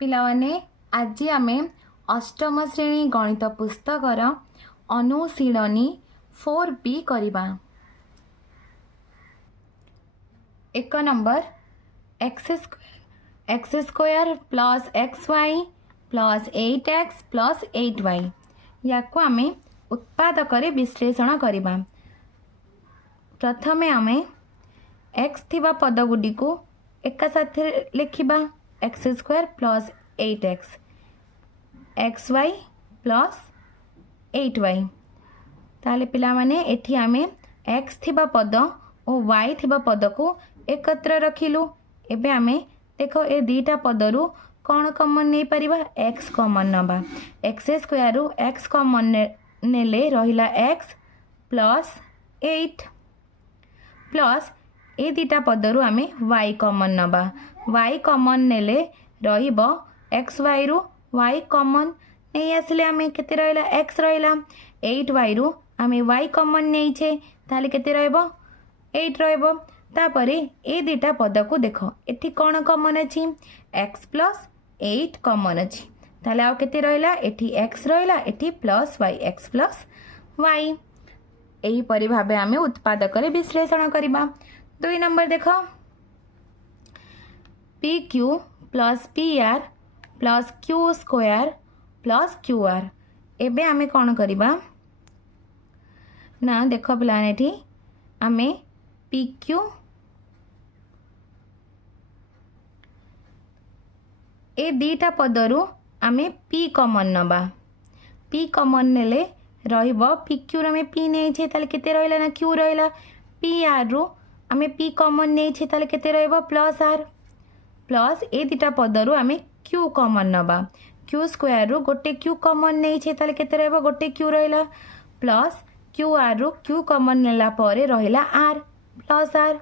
पिलाने आज आमे अष्टम श्रेणी गणित पुस्तकर अनुशीलनी 4B करिबा। एक number x square plus x y plus 8x plus 8y या आमे उत्पादक विश्लेषण करिबा। प्रथमे आमे एक्स थिबा पद गुडी को एक साथ लिखिबा x square plus 8x x y plus 8y। ताले पिला माने एठी आमे एक्स थिबा पद और वाई थिबा पद को एकत्र रखिलु। एबे आमे देखो ए दीटा पदरु कौन कॉमन नहीं परिबा एक्स कॉमन नबा। एक्स स्क्वायर रु एक्स कॉमन नेले रहिला एक्स प्लस 8 प्लस ए दीटा पदरु आमे वाई कॉमन नबा। वाई कॉमन नेले रहिबो एक्स वाई रु वाई कॉमन नहीं आसले आमे केते रहिला एक्स रहिला 8y रु आमे वाई कॉमन नहीं छे ताले केते रहइबो 8 रहइबो। तापरे ए दीटा पद को देखो एठी कौन कॉमन अछि x प्लस 8 कॉमन अछि ताले आउ केते रहिला एठी x रहिला एठी plus y x plus y। एही परि भाबे आमे उत्पादक रे विश्लेषण करिबा। 2 नंबर देखो pq plus pr plus q square plus qr। एबे आमे कौन करिबा ना देखो पिलाने एठी आमे pq ए दीटा पदरु आमे p कॉमन नबा। p कॉमन नेले रहिबो pq रे p नै छे ताले केते रहिला ना q रहिला pr रु आमे p कॉमन नै छे ताले केते रहइबो प्लस r प्लस ए दीटा पदरु आमे q कॉमन नबा। q स्क्वायर रु गोटे q कॉमन नै छे ताले केते रहइबो गोटे q रहिला प्लस qr रु q कॉमन नेला परे रहिला r प्लस r।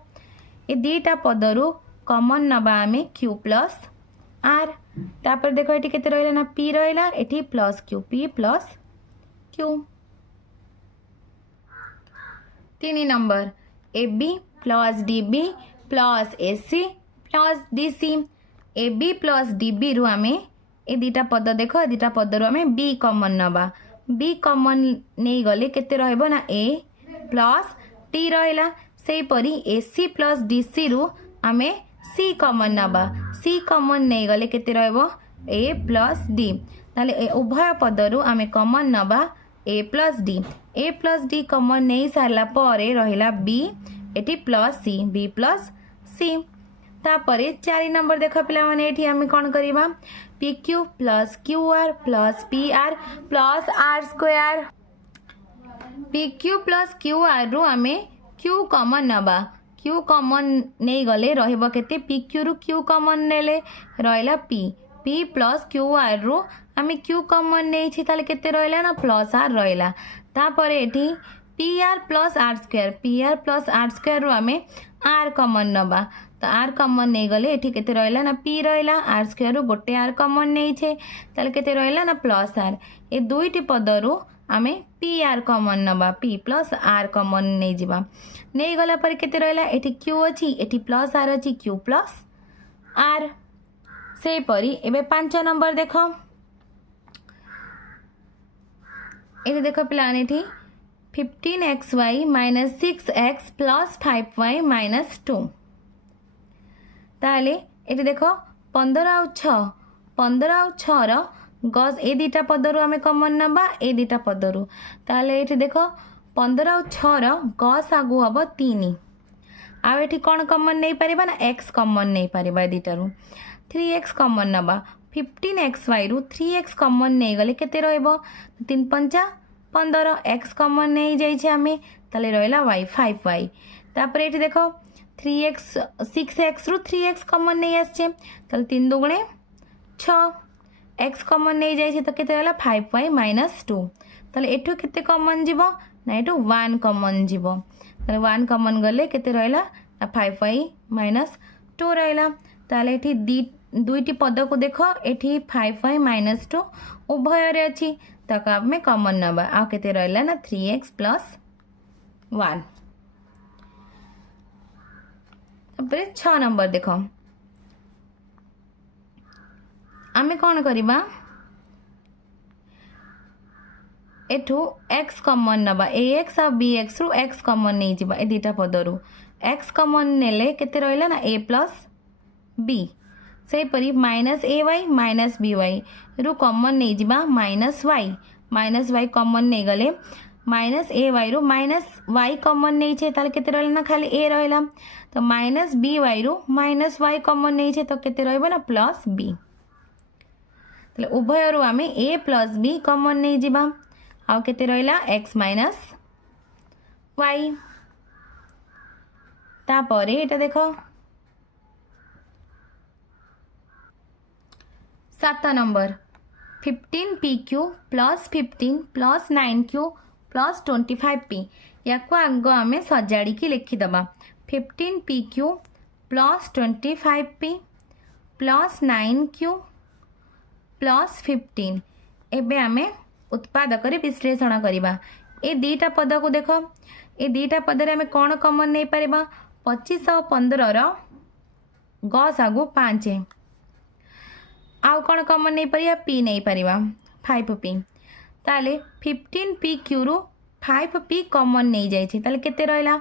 ए दीटा पदरु कॉमन नबा आमे q प्लस r। तापर देखो एटी केते रहिला ना p रहिला eighty plus q p plus q। 3 number ab plus db plus ac plus dc। ab plus db रु आमे ए दीटा पद देखो दीटा पद रु आमे b कॉमन नबा। b कॉमन नहीं गले केते रहइबो ना a प्लस t रहिला। सेही परी ac प्लस dc रु आमे c कॉमन नबा। c कॉमन नहीं गले केते रहइबो a प्लस d ताले उभय पदरु आमे कॉमन नबा a plus d। a plus d common नहीं सारला परे रहिला b eighty plus c b plus c। तापरे 4 नंबर देखो पिला माने एठी आमे कोन करिबा pq plus qr plus pr plus r square. pq plus qr रु आमे q कॉमन नबा। q कॉमन नहीं गले रहिबो केते pq रु q कॉमन नेले रहिला p p प्लस qr रु आमे q कॉमन नहीं छी ताले केते रहिला ना प्लस r रहिला। तापरे एठी pr प्लस r स्क्वायर रु आमे r कॉमन नबा। तो r कॉमन नहीं गले एठी केते रहिला ना p रहिला r स्क्वायर रु गोटे r कॉमन नहीं छे ताले केते रहिला ना प्लस r। ए दुईटी पदरु आमे pr कॉमन नबा p प्लस r कॉमन नहीं जिबा। नहीं गला पर केते रहिला एठी q अछि एठी प्लस r अछि q प्लस r। से परी एबे 5 नंबर देखो एठी देखो प्लान एठी 15xy minus 6x plus 5y minus 2। ताले एठी देखो 15 और 6 रो गस ए दीटा पदरु आमे कॉमन नबा ए दीटा पदरु ताले एठी देखो 15 और 6 रो गस आगु हबो 3 आ एठी कोन कॉमन नहीं परिबा ना x कॉमन नहीं परिबा ए दीटारु 3x कॉमन नबा। 15xy रु 3x कॉमन नहीं गले केते रहइबो 3 5 15 x कॉमन नहीं जाई छे आमे ताले रहइला y 5y। तापर एठी देखो 3x 6x रु 3x कॉमन नहीं आछे ताले 3 दुगुणे 6 x कॉमन नहीं जाई छे तो केते रहला 5y माइनस 2 ताले एठो केते कॉमन जीवो ना एठो 1 कॉमन जीवो ताले 1 कॉमन गले केते रहला 5y माइनस 2 रहला। ताले एठी दुईटी पद को देखो एठी 5y माइनस 2 उभय रे अछि तक आमे कॉमन नबा आ केते रहला ना 3x प्लस 1। अब 6 नंबर देखो आमे कौन करिबा एठू x कॉमन नबा ax और bx रु x कॉमन नहीं जिबा ए दीटा पदरु x कॉमन नेले केते रहला ना a प्लस b से परी माइनस ay माइनस by रु कॉमन नहीं जिबा माइनस y कॉमन नहीं गले माइनस ay रु माइनस y कॉमन नहीं छे ताले केते रहला ना खाली a रहला तो माइनस by रु माइनस y कॉमन नहीं छे तो केते रहबो ना प्लस b ताले उभय रु आमे a प्लस b कॉमन नहीं जिबा आउ केते रहला x माइनस y तापरे एटा देखो 7 number 15pq plus 15 plus 9q plus 25p या को आग आमे सजाड़ी की लिखिदबा 15pq plus 25p plus 9q plus 15 एबे आमे उत्पादक विश्लेषण करवा ए दीटा पद को देख ए दीटा पदर आम कौन कमन नहीं पारिबा 25 और 15 गस आगु 5 आउ कौन कमन नहीं पारिबा पी नहीं पारिबा 5p ताले 15pq रु 5p कमन नहीं जाइछे ताले केते रहला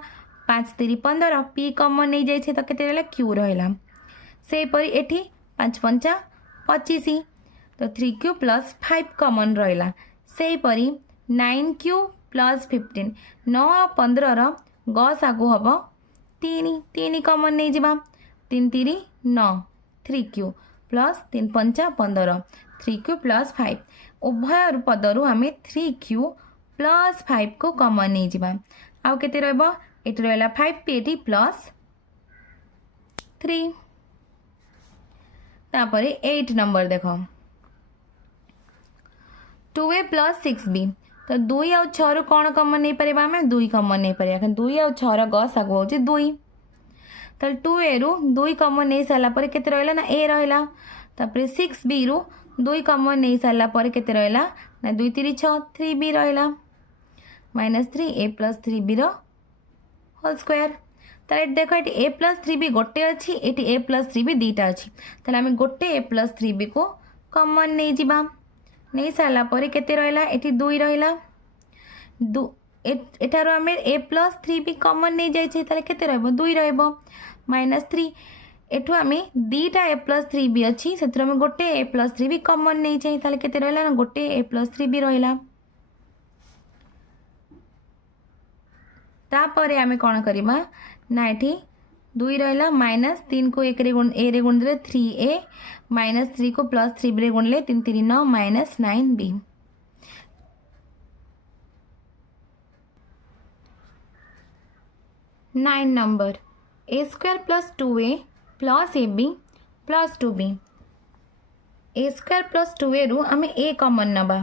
5 3 15 p कमन नहीं जाइछे तो केते रहला q रहला से परी एठी 5 5 25 तो 3q प्लस 5 कमन रहला से परी 9q प्लस 15 9 और 15 गस आगु हम 3 कमन नहीं जावा 3 3 9 3q प्लस 3 5 15 3q प्लस 5 उभय पदरु आम 3q प्लस 5 को कमन नहीं जावा आउ केते रहबो एटी रहला 5p एटी प्लस 3 तापरे 8 नंबर देखो 2a प्लस 6b तो 2 आउ 6 रु कौन कमन नहीं पारिबा आमे 2 कमन नहीं पारिबा 2 आउ 6 गस आगु होची 2 तो 2a रु 2 कमन नहीं साला पर केते रहला ना a रहला तापर 6b रु 2 कमन नहीं साला पर केते रहला ना 2 3 6 3b रहला माइनस 3a प्लस 3b रो होल स्क्वायर ताले देखो एटी a प्लस 3b गोटे अछि एटी a प्लस 3b दीटा अछि ताले आमे गोटे a प्लस 3b को कमन नहीं जिबा नहीं सारा पर केते रहला एटी 2 रहला एठारो आमे a प्लस 3b कॉमन नहीं जाय छै ताले केते रहबो 2 रहबो माइनस 3 एठो आमे दीटा a प्लस 3b अछि सेत्र में गोटे a प्लस 3b कॉमन नहीं छै ताले केते रहला ना गोटे a प्लस 3b रहला तापरे आमे कोन करिबा ना एठी 2 रहला माइनस 3 को 1 रे गुण a रे गुण दे 3a माइनस 3 को प्लस 3b रे गुण ले 3 3 9 minus 9b 9 number a square plus 2a plus ab plus 2b a square plus 2a रु आमे a कॉमन नबा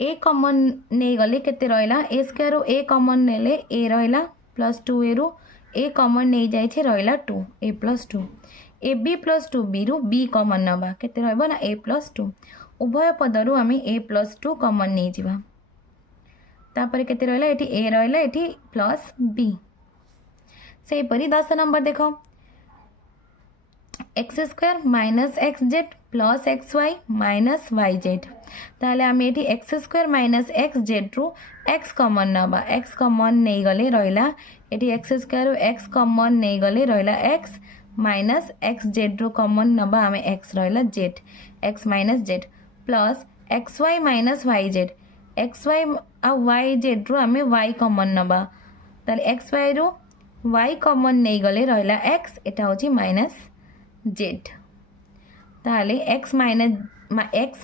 a कॉमन नै गले केते रहला a स्क्वायर रु a कॉमन नेले a रहला प्लस 2a रु a कॉमन नहीं जाय छे रहला 2 a plus 2 ab plus 2b रु b कॉमन नबा केते रहबो ना a प्लस 2 उभय पदरु आमे a प्लस 2 कॉमन नहीं जिबा तापर केते रहला एठी a रहला एठी प्लस b से परी 10 नंबर देखो x square minus x z plus x y minus y z ताले आमे एठी x square minus x z रु एक्स कॉमन नबा एक्स कॉमन नहीं गले रहला एठी एक्स स्क्वायर रु एक्स कॉमन नहीं गले रहला एक्स माइनस एक्स जेड रु कॉमन नबा आमे एक्स रहला z x minus z plus x y minus y z x y आ वाई जेड रु आमे वाई कॉमन नबा ताले एक्स वाई रु वाई कॉमन नहीं गले रहला एक्स एटा होची माइनस जेड ताले एक्स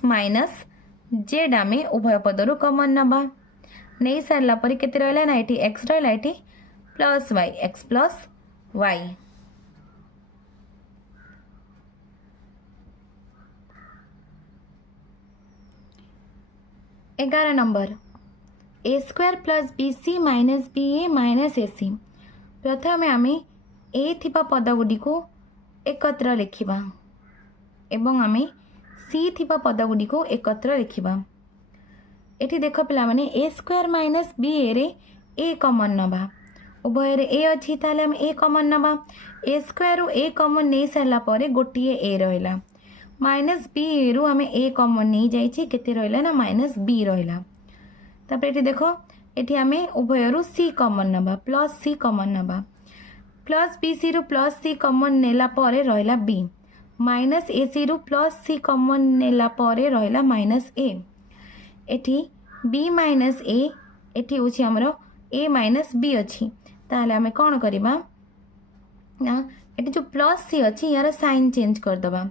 माइनस जेड आमे उभय पदरु कॉमन नबा नहीं सारला पर केते रहला ना एठी एक्स रहला एठी plus y x plus y एगार number a square plus b c minus b a minus a c प्रथम आमे ए थिबा पद गुडी को एकत्र लिखिबा एवं आमे सी थिबा पद गुडी को एकत्र लिखिबा एठी देखो पिला माने ए स्क्वायर माइनस बी ए रे ए कॉमन नबा उभय रे ए अछि ताले हम ए कॉमन नबा ए स्क्वायर रो ए कॉमन नै सरला परे गोटिए ए रहला माइनस बी रु आम ए कमन नहीं जाइए केते रहा ना माइनस बी रहा तापर ये देख ये आम उभय सी कमन नवा प्लस सी कमन नवा प्लस बी सी रु प्लस सी कमन नेला परे रहा बी माइनस ए सी रु प्लस सी कमन नेला परे रहा माइनस ए एठी बी माइनस ए एठी होछि हमरो ए माइनस बी अच्छी ताहले आमे कौन करबा ना एठी जो प्लस सी अच्छी यार साइन चेंज कर दबा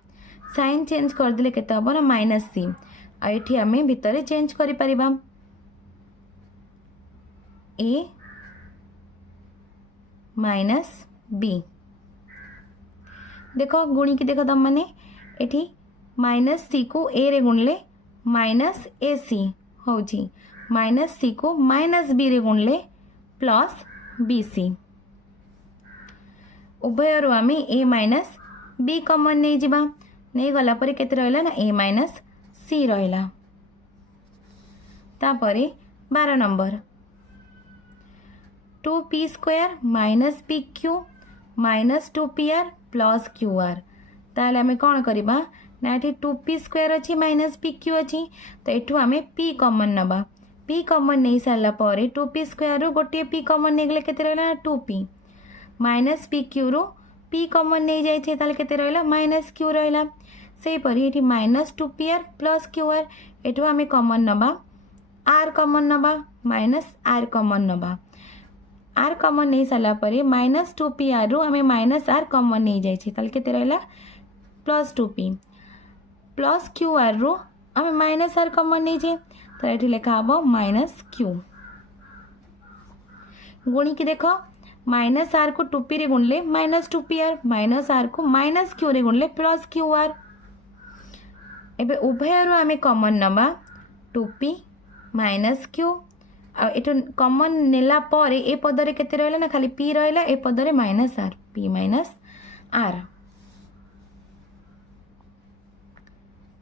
साइन चेंज कर दिले केते हबो ना माइनस सी आ एठी आमे भितरे चेंज करि परिबा ए माइनस बी देखो गुणी की देखो तुम मैंने एठी माइनस सी को ए रे गुणले माइनस ए सी होची माइनस सी को माइनस बी रे गुणले प्लस बी सी उभय रु आम ए माइनस बी कमन नहीं जिबा नहीं गला परे केते रहला ना ए माइनस सी रहला तापरे 12 number 2p square minus P Q minus 2pr plus QR ताहले आमे कौन करबा ना एठी 2p स्क्वायर अच्छी माइनस पी क्यू अच्छी तो एठू आमे p कॉमन नबा p कॉमन नहीं सारला परे 2p स्क्वायर रु गोटे p कॉमन नहीं गले केते रहला 2p माइनस पी क्यू रु p कॉमन नहीं जाइछे ताहले केते रहला माइनस क्यू रहला सेही परी एठी माइनस 2pr प्लस क्यूआर एठू आमे कॉमन नबा r कॉमन नबा माइनस r कॉमन नबा आर कॉमन नहीं सारा पर माइनस 2pr रु आम माइनस आर कॉमन नहीं जाइए ताले केते रहला प्लस 2p प्लस क्यूआर रु आम माइनस आर कॉमन नहीं जाए तो ये लिखा हम माइनस क्यू गुणी की देख माइनस आर को 2p रे गुणले माइनस 2pr माइनस आर को माइनस क्यू रे गुणले प्लस क्यूआर एबे उभय रु आम कॉमन नबा 2p minus Q eight common नेला पर ए पदरे केते रहला ना खाली p रहला ए पदरे minus r p minus r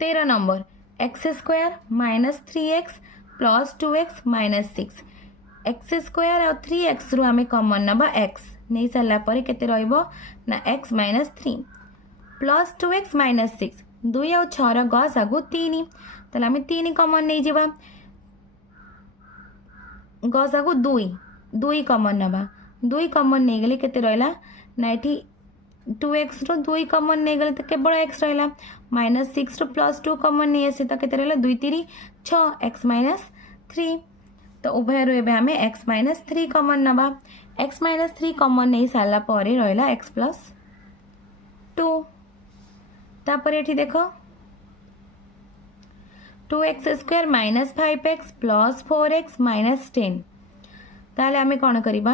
13 number x square minus 3x plus 2x minus 6 x square और 3x रु आम कॉमन नबा x नहीं सारा पर केते रहइबो ना x minus 3 plus 2x minus 6 2 और 6 र गस आगु 3 ताले आम 3 कॉमन नहीं जिबा गसा को 2 कॉमन नबा 2 कॉमन नहीं गले केते रहला ना एठी 2x रो 2 कॉमन नहीं गले तो केवल x रहला माइनस 6 रो प्लस 2 कॉमन नहीं आसे तो केते रहला 2 3 6 x माइनस 3 तो उभय रो एबे हमें x माइनस 3 कॉमन नबा x माइनस 3 कॉमन नहीं साला परे रहला x प्लस 2 तापर एठी देखो 2x square minus 5x plus 4x minus 10 ताले आमे कौन करिबा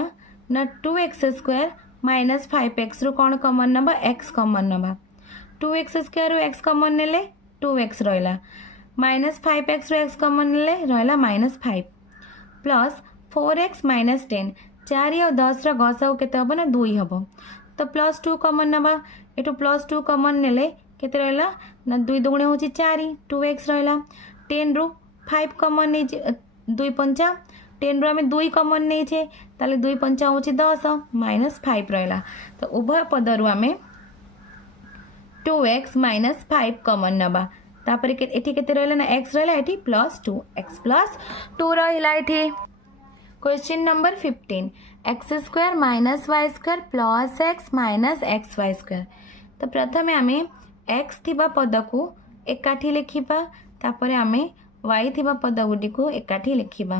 ना 2x स्क्वायर माइनस 5x रु कौन कॉमन नबा x कॉमन नबा 2x स्क्वायर रु x कॉमन नेले 2x रहला माइनस 5x रु x कॉमन नेले रहला माइनस 5 प्लस 4x माइनस 10 4 और 10 रा गसाउ केते हबो ना 2 हबो तो प्लस 2 कॉमन नबा एटू प्लस 2 कॉमन नेले केते रहला ना 2 दुगुणे होची 4 2x रहला 10 रु 5 कॉमन नहीं 2 पंचा 10 रु आम 2 कॉमन नहीं छे ताले 2 पंचा होची 10 माइनस 5 रहला तो उभय पद रु आम 2x माइनस 5 कॉमन नबा तापर एठी केते रहला ना x रहला एठी प्लस 2 x प्लस 2 रहला एठी question number 15 x square minus y square plus x minus x y square तो प्रथम आम एक्स थिबा पद को एकाठी लिखिबा तापर आम वाई थिबा पद गुडी को एकाठी लिखिबा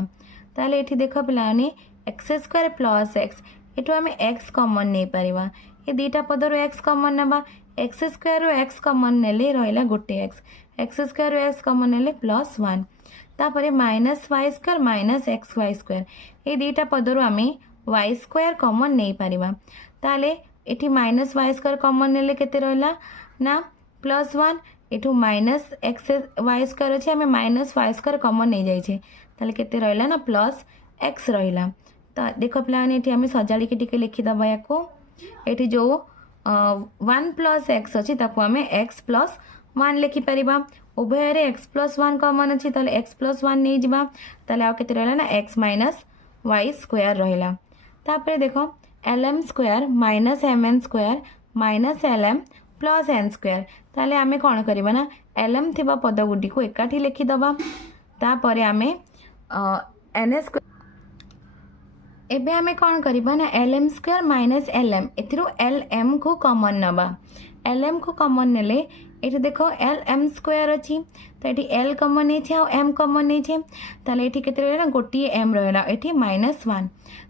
ताले एठी देखो पिलाने एक्स स्क्वायर प्लस एक्स एठो आम एक्स कॉमन नहीं पारिबा ये दीटा पद रो एक्स कॉमन नबा एक्स स्क्वायर रो एक्स कॉमन नेले रहला गोटे एक्स स्क्वायर रो एक्स कॉमन नेले प्लस 1 तापर minus y square minus x y square ये दीटा पद रो आम वाई स्क्वायर कॉमन नहीं पारिबा ताले एठी माइनस वाई स्क्वायर कॉमन नेले केते रहला ना प्लस 1 एठू माइनस एक्स वाई स्क्वायर अच्छे आम माइनस वाई स्क्वायर कॉमन नहीं जाइए ताले केते रहला ना प्लस एक्स रहला तो देख पाने ये आम सजाड़ी के लिखिदबा या ये जो 1 प्लस एक्स अच्छी आम एक्स प्लस 1 लिखिपर उभय एक्स प्लस 1 कॉमन अच्छी तो एक्स प्लस 1 नहीं जावा ताले आउ केते रहला ना एक्स माइनस वाई स्क्वायर रहला तापर देख l m square minus m n square minus l m plus n square ताले आमे कौन करबा ना एलएम थिबा पद गुडी को एकाठी लिखि दबा तापरे आमे एन स्क्वायर एबे आमे कौन करबा ना एलएम स्क्वायर माइनस एलएम एथिरो एलएम को कॉमन नबा एलएम को कॉमन नेले एठी देखो एलएम स्क्वायर अछि तो एठी एल कॉमन नै छै आ एम कॉमन नै छै ताले एठी केते रहला गोटी एम रहला एठी -1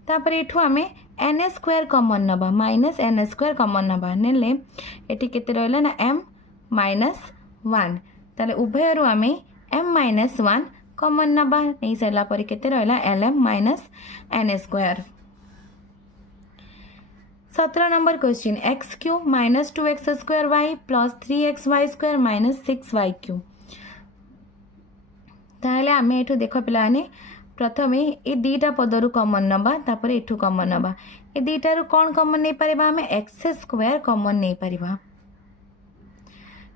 तापर एठू आमे एन स्क्वायर कॉमन नबा माइनस एन स्क्वायर कॉमन नबा नेले एठी केते रहला ना एम -1 ताले उभय रु आमे एम -1 कॉमन नबा नै सला पर केते रहला LM minus n square 17 number question x cube minus 2x square y plus 3xy square minus 6y cube ताहले आमे एठू देखो पिलाने प्रथमे ए दीटा पदरु कॉमन नबा तापर एठू कॉमन नबा ए दीटा रु कोन कॉमन नै परिबा आमे x स्क्वायर कॉमन नै परिबा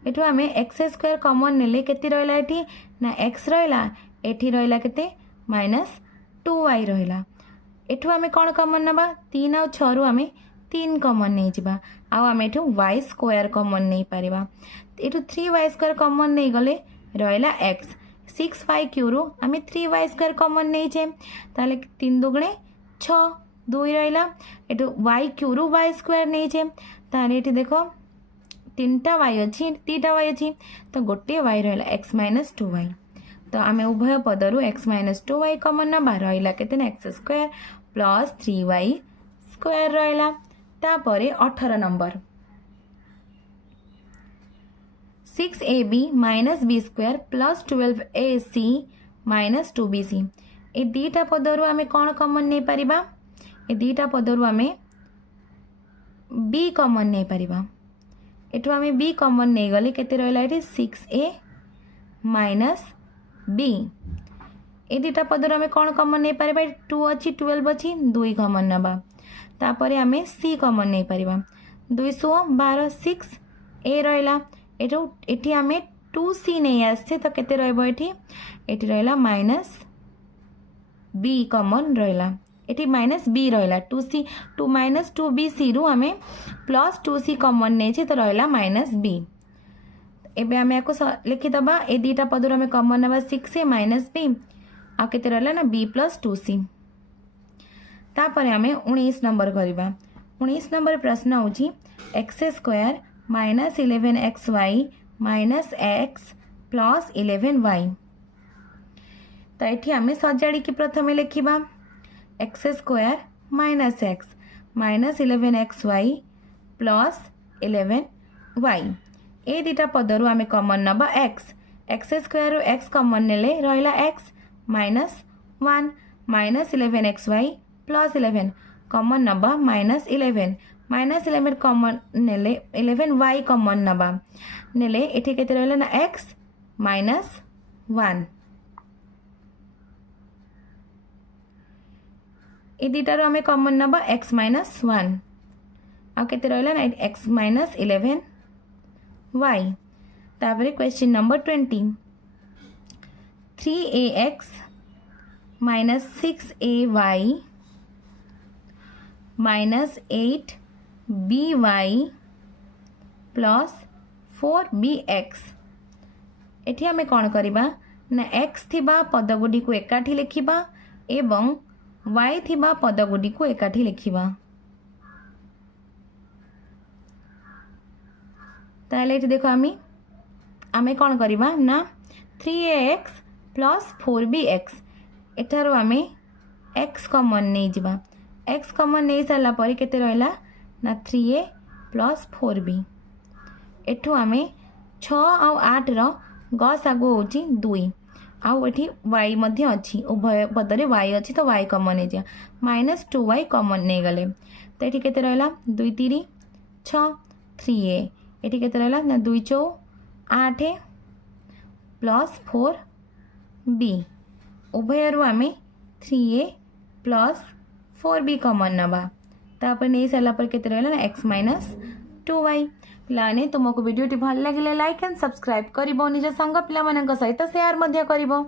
एठू आमे x स्क्वायर कॉमन नेले केति रहला एठी ना x रहला एठी रहला केते -2y रहला एठू आमे कोन कॉमन नबा 3 और 6 रु आमे 3 कॉमन नहीं जिबा आ आमे एठू y स्क्वायर कॉमन नहीं परिबा एठू 3y स्क्वायर कॉमन नहीं गले रहला x 6y क्यू रु आमे 3y स्क्वायर कॉमन नहीं छे ताले 3 दुगणे 6 2 रहला एठू y क्यू रु y स्क्वायर नहीं छे ताले एठी देखो 3टा y अछि 3टा y अछि तो गोटे y रहला x - 2y तो आमे उभय पदरु x - 2y कॉमन ना रहला केते ना x square plus 3y square रहला तापरे 18 नंबर 6ab minus b square plus 12ac minus 2bc ए दीटा पदरु आमे कोन कॉमन नै परिबा ए दीटा पदरु आमे b कॉमन नै परिबा एठु आमे b कॉमन नै गले केते रहला एठी 6a माइनस b ए दीटा पदरु आमे कोन कॉमन नै परिबा 2 अछि 12 अछि 2 कॉमन नबा तापरे आमे c कॉमन नै परिबा 212 6 a रहला एठो एठी आमे 2c नै आसे तो केते रहबो एठी रहला माइनस b कॉमन रहला एठी माइनस b रहला 2c 2 माइनस 2bc रु आमे प्लस 2c कॉमन नै छै तो रहला माइनस b एबे आमे को लिखि दबा ए दीटा पदर आमे कॉमन नबा 6a माइनस b आ केते रहला ना b प्लस 2c तापर आमे 19 नंबर करिबा 19 नंबर प्रश्न होची x square minus 11xy minus x plus 11y तो एठी आमे सजाड़ी की प्रथमे लिखिबा x square minus x minus 11xy plus 11y ए दीटा पदरु आमे कॉमन नबा x स्क्वायर रु x कॉमन नेले रहला x minus 1 minus 11xy plus 11 common नबा माइनस 11 कॉमन नेले 11y कॉमन नबा नेले एठी केते रहला ना x माइनस 1 ए दीटा रो हमें कॉमन नबा x माइनस 1 आ केते रहला ना x माइनस 11y तापरे question number 20 3ax minus 6ay minus 8by plus 4bx एठी हमें कौन करिबा ना x थिबा पदगुडी को एकाठी लिखिबा एवं y थिबा पदगुडी को एकाठी लिखिबा ताले एठी देखो आमे कौन करिबा ना 3ax प्लस 4bx एठारो आमे x कॉमन नहीं जिबा x कॉमन नहीं साला पर केते रहला ना 3a प्लस 4b एठो आमे 6 और 8 रो गस आगो होची 2 आउ एठी y मध्ये अछि उभय पदरे y अछि तो y कॉमन हे जा माइनस 2y कॉमन नहीं गले तो एठी केते रहला 2 3 6 3a एठी केते रहला ना 2 4 8 प्लस 4b उभय रु आमे 3a प्लस 4b कॉमन नबा तापर नहीं साला पर केते रहला ना x माइनस 2y पिलाने तुमको वीडियो टी भल लागिले लाइक एंड सब्सक्राइब करिवो निज संग पिला मानक सहित शेयर मध्य करिवो।